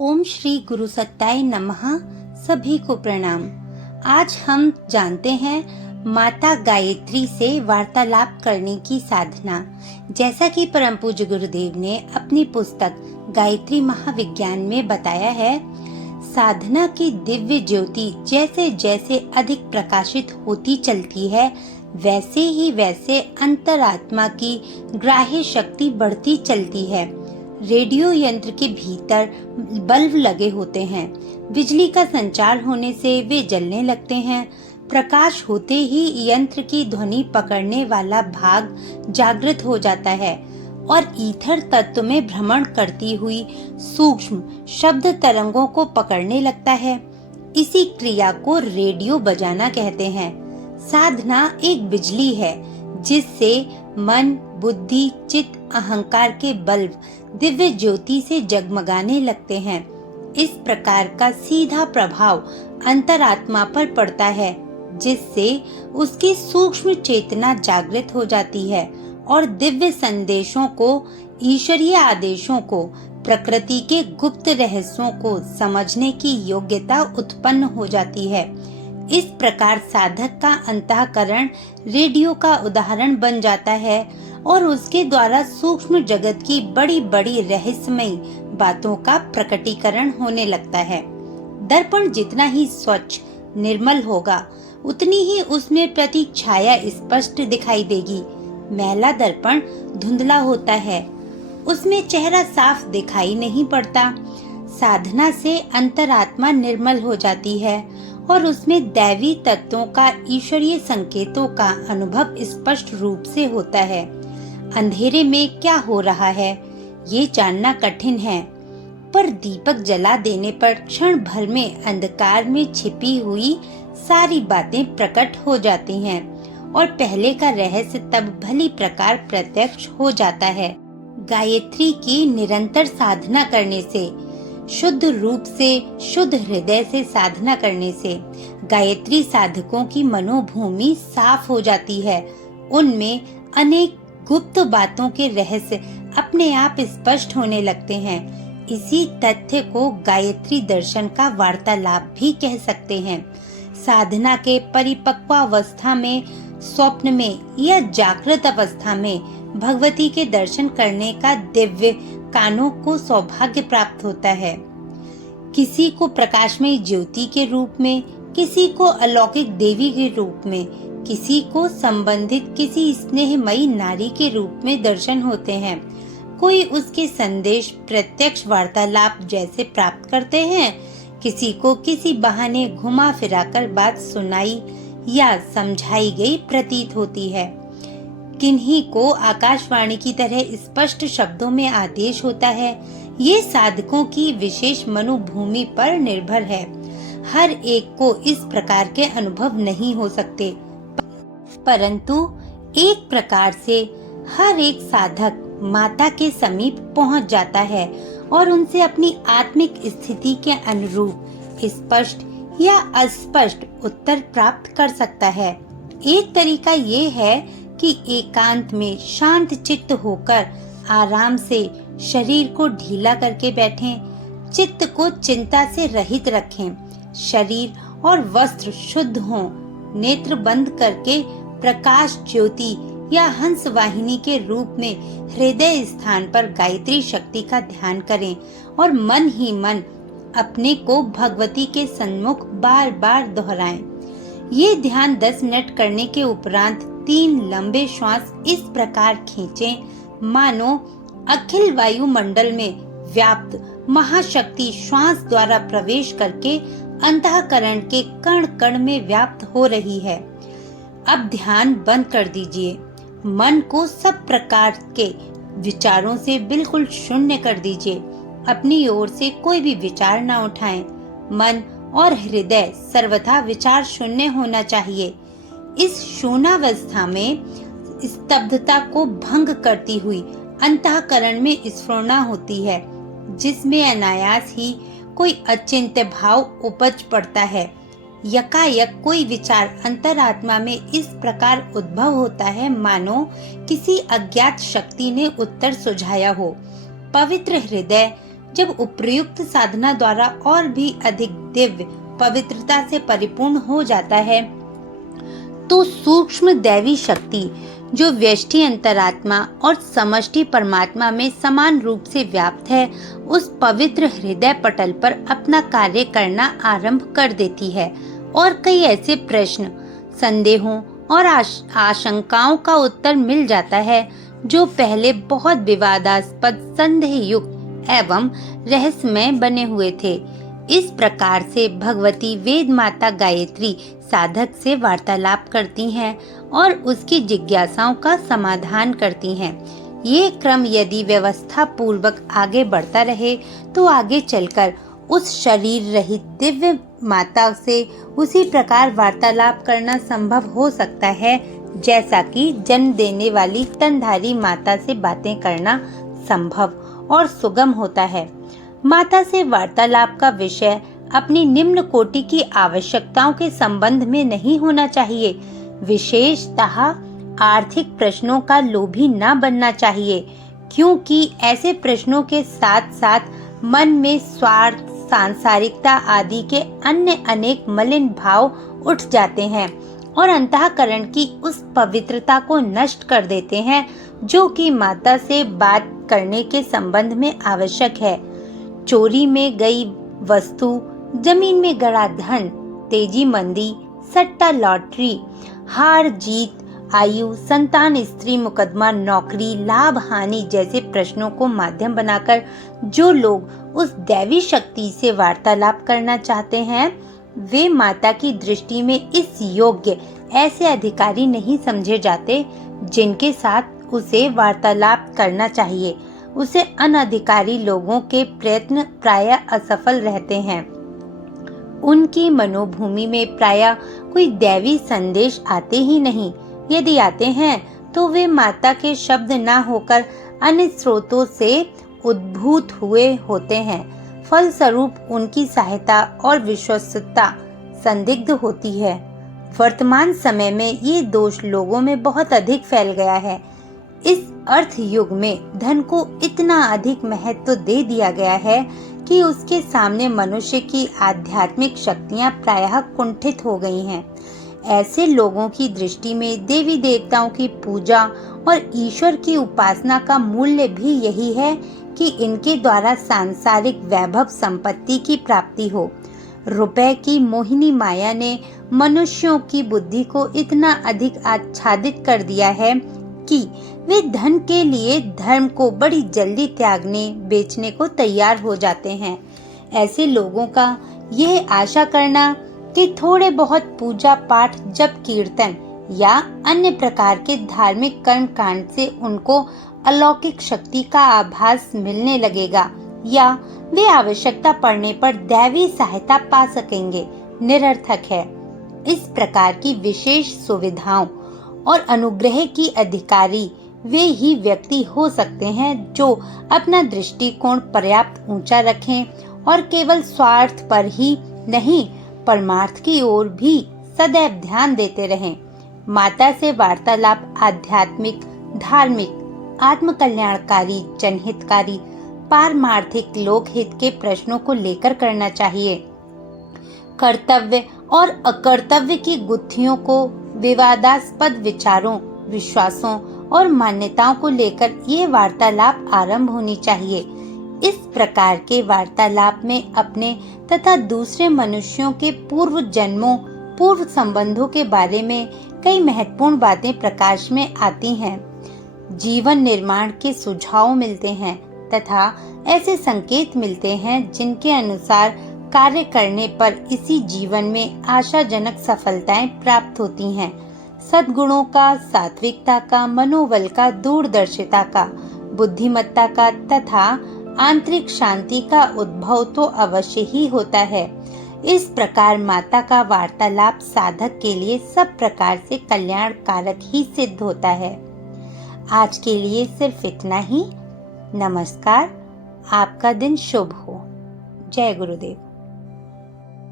ओम श्री गुरु सत्ताय नमः। सभी को प्रणाम। आज हम जानते हैं माता गायत्री से वार्तालाप करने की साधना। जैसा कि परम पूज्य गुरुदेव ने अपनी पुस्तक गायत्री महाविज्ञान में बताया है, साधना की दिव्य ज्योति जैसे जैसे अधिक प्रकाशित होती चलती है, वैसे ही वैसे अंतरात्मा की ग्राह्य शक्ति बढ़ती चलती है। रेडियो यंत्र के भीतर बल्ब लगे होते हैं। बिजली का संचार होने से वे जलने लगते हैं। प्रकाश होते ही यंत्र की ध्वनि पकड़ने वाला भाग जागृत हो जाता है और ईथर तत्व में भ्रमण करती हुई सूक्ष्म शब्द तरंगों को पकड़ने लगता है। इसी क्रिया को रेडियो बजाना कहते हैं। साधना एक बिजली है जिससे मन, बुद्धि, चित्त, अहंकार के बल्ब दिव्य ज्योति से जगमगाने लगते हैं। इस प्रकार का सीधा प्रभाव अंतरात्मा पर पड़ता है, जिससे उसकी सूक्ष्म चेतना जागृत हो जाती है और दिव्य संदेशों को, ईश्वरीय आदेशों को, प्रकृति के गुप्त रहस्यों को समझने की योग्यता उत्पन्न हो जाती है। इस प्रकार साधक का अंतःकरण रेडियो का उदाहरण बन जाता है और उसके द्वारा सूक्ष्म जगत की बड़ी बड़ी रहस्यमयी बातों का प्रकटीकरण होने लगता है। दर्पण जितना ही स्वच्छ, निर्मल होगा, उतनी ही उसमें प्रतीक छाया स्पष्ट दिखाई देगी। मैला दर्पण धुंधला होता है, उसमें चेहरा साफ दिखाई नहीं पड़ता। साधना से अंतरात्मा निर्मल हो जाती है और उसमें दैवी तत्वों का, ईश्वरीय संकेतों का अनुभव स्पष्ट रूप से होता है। अंधेरे में क्या हो रहा है ये जानना कठिन है, पर दीपक जला देने पर क्षण भर में अंधकार में छिपी हुई सारी बातें प्रकट हो जाती हैं और पहले का रहस्य तब भली प्रकार प्रत्यक्ष हो जाता है। गायत्री की निरंतर साधना करने से, शुद्ध रूप से, शुद्ध हृदय से साधना करने से गायत्री साधकों की मनोभूमि साफ हो जाती है। उनमें अनेक गुप्त बातों के रहस्य अपने आप स्पष्ट होने लगते हैं। इसी तथ्य को गायत्री दर्शन का वार्तालाप भी कह सकते हैं। साधना के परिपक्वावस्था में, स्वप्न में या जागृत अवस्था में भगवती के दर्शन करने का दिव्य कानों को सौभाग्य प्राप्त होता है। किसी को प्रकाशमय ज्योति के रूप में, किसी को अलौकिक देवी के रूप में, किसी को संबंधित किसी स्नेहमयी नारी के रूप में दर्शन होते हैं। कोई उसके संदेश प्रत्यक्ष वार्तालाप जैसे प्राप्त करते हैं, किसी को किसी बहाने घुमा फिराकर बात सुनाई या समझाई गई प्रतीत होती है। किन्हीं को आकाशवाणी की तरह स्पष्ट शब्दों में आदेश होता है। ये साधकों की विशेष मनोभूमि पर निर्भर है। हर एक को इस प्रकार के अनुभव नहीं हो सकते, परंतु एक प्रकार से हर एक साधक माता के समीप पहुंच जाता है और उनसे अपनी आत्मिक स्थिति के अनुरूप स्पष्ट या अस्पष्ट उत्तर प्राप्त कर सकता है। एक तरीका ये है कि एकांत में शांत चित्त होकर आराम से शरीर को ढीला करके बैठें, चित्त को चिंता से रहित रखें, शरीर और वस्त्र शुद्ध हों, नेत्र बंद करके प्रकाश ज्योति या हंस वाहिनी के रूप में हृदय स्थान पर गायत्री शक्ति का ध्यान करें और मन ही मन अपने को भगवती के सन्मुख बार बार दोहराएं। ये ध्यान 10 मिनट करने के उपरांत 3 लंबे श्वास इस प्रकार खींचें, मानो अखिल वायुमंडल में व्याप्त महाशक्ति श्वास द्वारा प्रवेश करके अंतःकरण के कण कण में व्याप्त हो रही है। अब ध्यान बंद कर दीजिए। मन को सब प्रकार के विचारों से बिल्कुल शून्य कर दीजिए। अपनी ओर से कोई भी विचार न उठाएं। मन और हृदय सर्वथा विचार शून्य होना चाहिए। इस शून्यावस्था में स्तब्धता को भंग करती हुई अंतःकरण में स्फुरना होती है, जिसमें अनायास ही कोई अचिंत्य भाव उपज पड़ता है। यकायक कोई विचार अंतरात्मा में इस प्रकार उद्भव होता है, मानो किसी अज्ञात शक्ति ने उत्तर सुझाया हो। पवित्र हृदय जब उपर्युक्त साधना द्वारा और भी अधिक दिव्य पवित्रता से परिपूर्ण हो जाता है, तो सूक्ष्म दैवी शक्ति जो व्यष्टि अंतरात्मा और समष्टि परमात्मा में समान रूप से व्याप्त है, उस पवित्र हृदय पटल पर अपना कार्य करना आरंभ कर देती है और कई ऐसे प्रश्न, संदेहों और आशंकाओं का उत्तर मिल जाता है जो पहले बहुत विवादास्पद, संदेहयुक्त एवं रहस्यमय बने हुए थे। इस प्रकार से भगवती वेद माता गायत्री साधक से वार्तालाप करती हैं और उसकी जिज्ञासाओं का समाधान करती हैं। ये क्रम यदि व्यवस्था पूर्वक आगे बढ़ता रहे तो आगे चलकर उस शरीर रहित दिव्य माता से उसी प्रकार वार्तालाप करना संभव हो सकता है जैसा कि जन्म देने वाली तनधारी माता से बातें करना संभव और सुगम होता है। माता से वार्तालाप का विषय अपनी निम्न कोटि की आवश्यकताओं के संबंध में नहीं होना चाहिए। विशेषतः आर्थिक प्रश्नों का लोभी न बनना चाहिए, क्योंकि ऐसे प्रश्नों के साथ साथ मन में स्वार्थ, सांसारिकता आदि के अन्य अनेक मलिन भाव उठ जाते हैं और अंतःकरण की उस पवित्रता को नष्ट कर देते हैं जो कि माता से बात करने के संबंध में आवश्यक है। चोरी में गई वस्तु, जमीन में गड़ा धन, तेजी मंदी, सट्टा लॉटरी, हार जीत, आयु, संतान, स्त्री, मुकदमा, नौकरी, लाभ हानि जैसे प्रश्नों को माध्यम बनाकर जो लोग उस दैवी शक्ति से वार्तालाप करना चाहते हैं, वे माता की दृष्टि में इस योग्य ऐसे अधिकारी नहीं समझे जाते जिनके साथ उसे वार्तालाप करना चाहिए। उसे अनधिकारी लोगों के प्रयत्न प्रायः असफल रहते हैं। उनकी मनोभूमि में प्रायः कोई दैवी संदेश आते ही नहीं। यदि आते हैं तो वे माता के शब्द न होकर अन्य स्रोतों से उद्भूत हुए होते हैं। फलस्वरूप उनकी सहायता और विश्वस्तता संदिग्ध होती है। वर्तमान समय में ये दोष लोगों में बहुत अधिक फैल गया है। इस अर्थ युग में धन को इतना अधिक महत्व दे दिया गया है कि उसके सामने मनुष्य की आध्यात्मिक शक्तियां प्रायः कुंठित हो गई हैं। ऐसे लोगों की दृष्टि में देवी देवताओं की पूजा और ईश्वर की उपासना का मूल्य भी यही है कि इनके द्वारा सांसारिक वैभव संपत्ति की प्राप्ति हो। रुपए की मोहिनी माया ने मनुष्यों की बुद्धि को इतना अधिक आच्छादित कर दिया है कि वे धन के लिए धर्म को बड़ी जल्दी त्यागने, बेचने को तैयार हो जाते हैं। ऐसे लोगों का यह आशा करना कि थोड़े बहुत पूजा पाठ, जप कीर्तन या अन्य प्रकार के धार्मिक कर्म कांड से उनको अलौकिक शक्ति का आभास मिलने लगेगा या वे आवश्यकता पड़ने पर दैवी सहायता पा सकेंगे, निरर्थक है। इस प्रकार की विशेष सुविधाओं और अनुग्रह की अधिकारी वे ही व्यक्ति हो सकते हैं जो अपना दृष्टिकोण पर्याप्त ऊंचा रखें और केवल स्वार्थ पर ही नहीं, परमार्थ की ओर भी सदैव ध्यान देते रहें। माता से वार्तालाप आध्यात्मिक, धार्मिक, आत्म कल्याणकारी, जनहितकारी, पारमार्थिक, लोकहित के प्रश्नों को लेकर करना चाहिए। कर्तव्य और अकर्तव्य की गुत्थियों को, विवादास्पद विचारों, विश्वासों और मान्यताओं को लेकर ये वार्तालाप आरंभ होनी चाहिए। इस प्रकार के वार्तालाप में अपने तथा दूसरे मनुष्यों के पूर्व जन्मों, पूर्व संबंधों के बारे में कई महत्वपूर्ण बातें प्रकाश में आती हैं। जीवन निर्माण के सुझाव मिलते हैं तथा ऐसे संकेत मिलते हैं जिनके अनुसार कार्य करने पर इसी जीवन में आशाजनक सफलताएं प्राप्त होती हैं। सद्गुणों का, सात्विकता का, मनोबल का, दूरदर्शिता का, बुद्धिमत्ता का तथा आंतरिक शांति का उद्भव तो अवश्य ही होता है। इस प्रकार माता का वार्तालाप साधक के लिए सब प्रकार से कल्याणकारक ही सिद्ध होता है। आज के लिए सिर्फ इतना ही। नमस्कार। आपका दिन शुभ हो। जय गुरुदेव।